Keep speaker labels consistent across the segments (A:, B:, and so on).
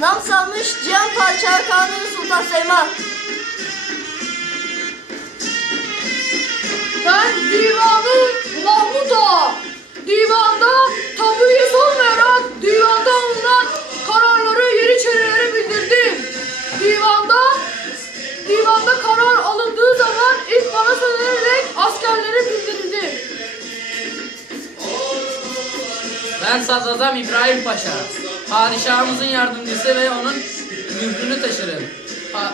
A: Gelmiş Cihan Padişah Kanuni Sultan Süleyman.
B: Ben divanın Mahmut Ağa. Divanda tabuyu son veren divanda alınan kararları Yeniçerilere bildirdim. Divanda divanda karar alındığı zaman ilk bana söylenerek askerlere bildirildi.
C: Ben Sadrazam İbrahim Paşa. Padişahımızın yardımcısı ve onun mührünü taşırım. Pa-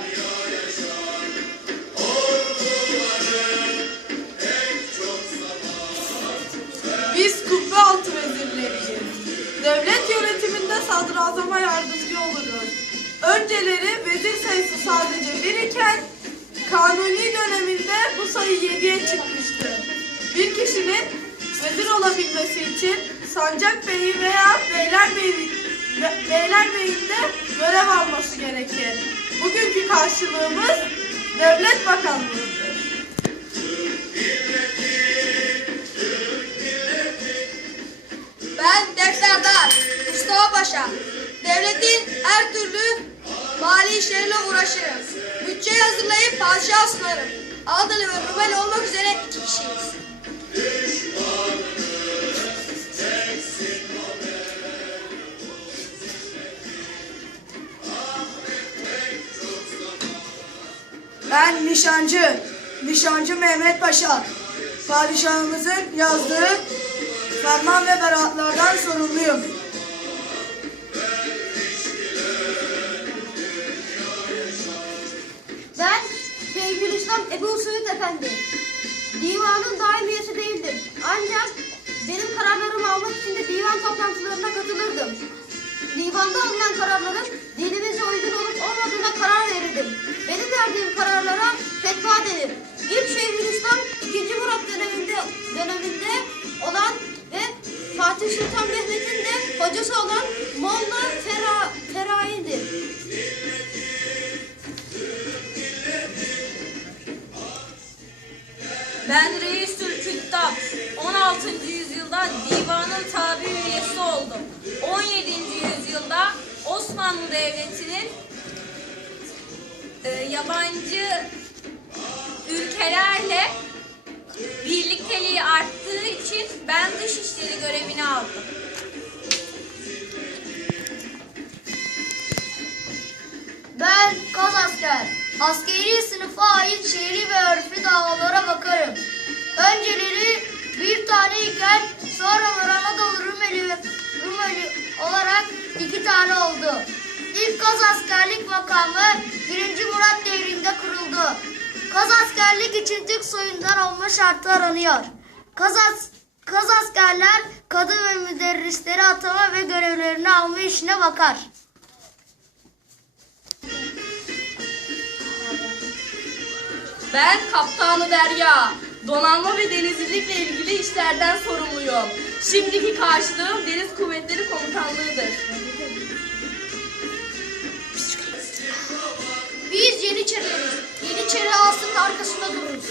D: Biz kubbe altı vezirleriyiz. Devlet yönetiminde sadrazama yardımcı oluruz. Önceleri vezir sayısı sadece bir iken kanuni döneminde bu sayı yediye çıkmıştı. Bir kişinin vezir olabilmesi için sancak beyi veya beylerbeyi Be- beylerbeyinde görev alması gerekir. Bugünkü karşılığımız devlet bakanlığıdır.
A: Ben defterdar Mustafa Paşa. Devletin her türlü mali işleriyle uğraşırım. Bütçe hazırlayıp padişaha sunarım. Adalı ve Rumeli olmak üzere iki kişiyiz.
D: Ben nişancı, nişancı Mehmet Paşa. Padişahımızın yazdığı ferman ve beraatlardan sorumluyum.
E: Ben Şeyhülislam Ebu Suud Efendi. Divanın daim üyesi değildim. Ancak Divanda alınan kararların dinimize uygun olup olmadığına karar verirdim. Benim verdiğim kararlara fetva denir. İlk Şeyhülislam 2. Murat döneminde, döneminde olan ve Fatih Sultan Mehmet'in de hocası olan Molla Fera, Ferain'dir.
F: Ben Reisül Küttab. 16. yüzyılda divanın tabi üyesi oldum. 17. yüzyılda Osmanlı Devleti'nin e, yabancı ülkelerle birlikteliği arttığı için ben dışişleri görevini aldım.
E: Ben kaz asker. Askeri sınıfa ait şehri ve örfü davalara bakarım. Önceleri bir tane iken sonraları Anadolu Rumeli Rumeli olarak iki tane oldu. İlk kaz askerlik makamı 1. Murat devrinde kuruldu. Kaz askerlik için Türk soyundan olma şartı aranıyor. Kaz, as- kaz askerler kadın ve müderrisleri atama ve görevlerini alma işine bakar.
A: Ben kaptanı Derya. Donanma ve denizcilikle ilgili işlerden sorumluyum. Şimdiki karşılığım Deniz Kuvvetleri Komutanlığı'dır.
E: Biz Yeniçerileriz. Yeniçeri ağasının arkasında dururuz.